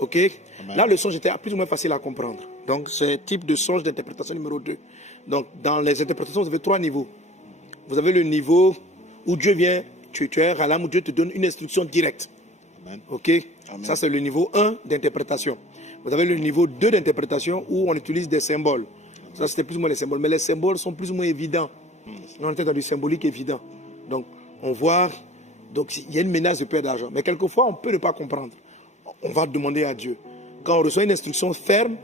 Ok. Là, le songe était plus ou moins facile à comprendre. Donc, c'est type de songe d'interprétation numéro 2. Donc, dans les interprétations, vous avez 3 niveaux. Vous avez le niveau où Dieu vient, tu es un ralam, où Dieu te donne une instruction directe. Amen. Ok. Amen. Ça, c'est le niveau 1 d'interprétation. Vous avez le niveau 2 d'interprétation où on utilise des symboles. Amen. Ça, c'était plus ou moins les symboles. Mais les symboles sont plus ou moins évidents. On était dans du symbolique évident. Donc, on voit, donc il y a une menace de perte d'argent. Mais quelquefois, on peut ne pas comprendre. On va demander à Dieu. Quand on reçoit une instruction ferme,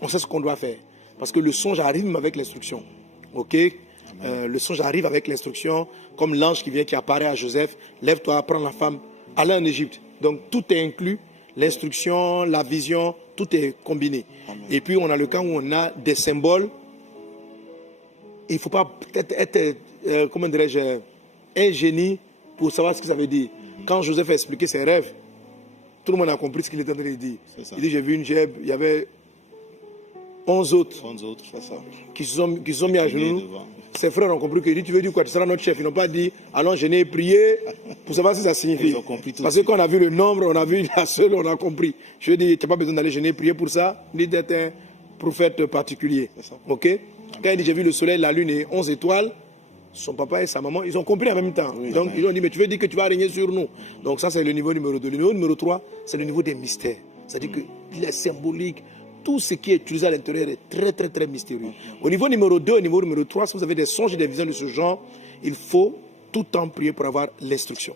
on sait ce qu'on doit faire. Parce que le songe arrive avec l'instruction. Ok. Le songe arrive avec l'instruction, comme l'ange qui apparaît à Joseph. Lève-toi, prends la femme, allez en Égypte. Donc, tout est inclus. L'instruction, la vision, tout est combiné. Amen. Et puis, on a le cas où on a des symboles. Il ne faut pas être comment dirais-je, un génie pour savoir ce que ça veut dire. Quand Joseph a expliqué ses rêves, tout le monde a compris ce qu'il était en train de dire. Il dit, j'ai vu une gèbe, il y avait 11 autres qui se sont mis à genoux. Ses frères ont compris qu'il dit, tu veux dire quoi? Tu seras notre chef. Ils n'ont pas dit, allons gêner et prier pour savoir ce que ça signifie. Parce que quand on a vu le nombre, on a vu la seule, on a compris. Je dis, tu n'as pas besoin d'aller gêner et prier pour ça, ni d'être un prophète particulier. Ok? Quand il dit, j'ai vu le soleil, la lune et 11 étoiles, son papa et sa maman, ils ont compris en même temps. Oui, donc, ils ont dit, mais tu veux dire que tu vas régner sur nous. Donc, ça, c'est le niveau numéro 2. Le niveau numéro 3, c'est le niveau des mystères. C'est-à-dire qu'il est symbolique. Tout ce qui est utilisé à l'intérieur est très, très, très mystérieux. Au niveau numéro 2, au niveau numéro 3, si vous avez des songes et des visions de ce genre, il faut tout le temps prier pour avoir l'instruction.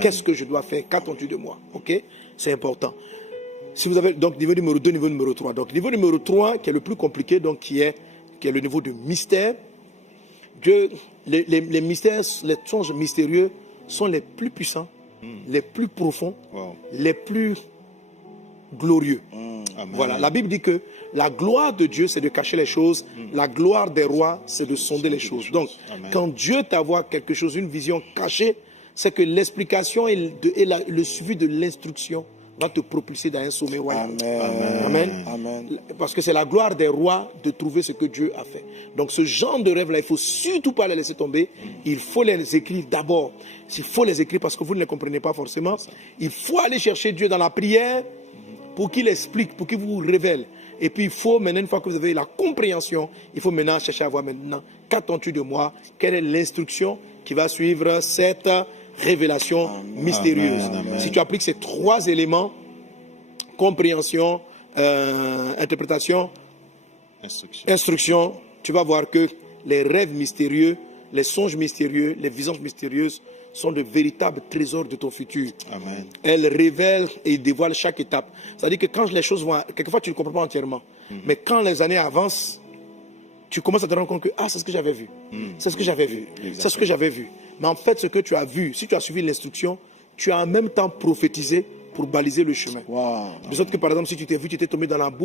Qu'est-ce que je dois faire? Qu'attends-tu de moi? Ok? C'est important. Si vous avez donc niveau numéro 2, niveau numéro 3. Donc, niveau numéro 3, qui est le plus compliqué, donc qui est le niveau de mystère. Dieu, les mystères, les songes mystérieux sont les plus puissants, les plus profonds, les plus glorieux. Voilà, la Bible dit que la gloire de Dieu, c'est de cacher les choses. La gloire des rois, c'est de sonder les choses. Donc, quand Dieu t'envoie quelque chose, une vision cachée, c'est que l'explication et le suivi de l'instruction va te propulser dans un sommet royal. Amen. Parce que c'est la gloire des rois de trouver ce que Dieu a fait. Donc ce genre de rêve-là, il ne faut surtout pas les laisser tomber. Il faut les écrire d'abord. Il faut les écrire parce que vous ne les comprenez pas forcément. Il faut aller chercher Dieu dans la prière pour qu'il explique, pour qu'il vous révèle. Et puis il faut maintenant, une fois que vous avez la compréhension, il faut maintenant chercher à voir maintenant, qu'attends-tu de moi? Quelle est l'instruction qui va suivre cette révélation mystérieuse. Si tu appliques ces 3 éléments, compréhension, interprétation, instruction, tu vas voir que les rêves mystérieux, les songes mystérieux, les visions mystérieuses sont de véritables trésors de ton futur. Amen. Elles révèlent et dévoilent chaque étape. C'est-à-dire que quand les choses vont... Quelquefois, tu ne comprends pas entièrement. Mais quand les années avancent, tu commences à te rendre compte que c'est ce que j'avais vu. C'est ce que j'avais vu. C'est ce que j'avais vu. Mais en fait, ce que tu as vu, si tu as suivi l'instruction, tu as en même temps prophétisé pour baliser le chemin. De sorte que, par exemple, si tu t'es vu, tu étais tombé dans la boue,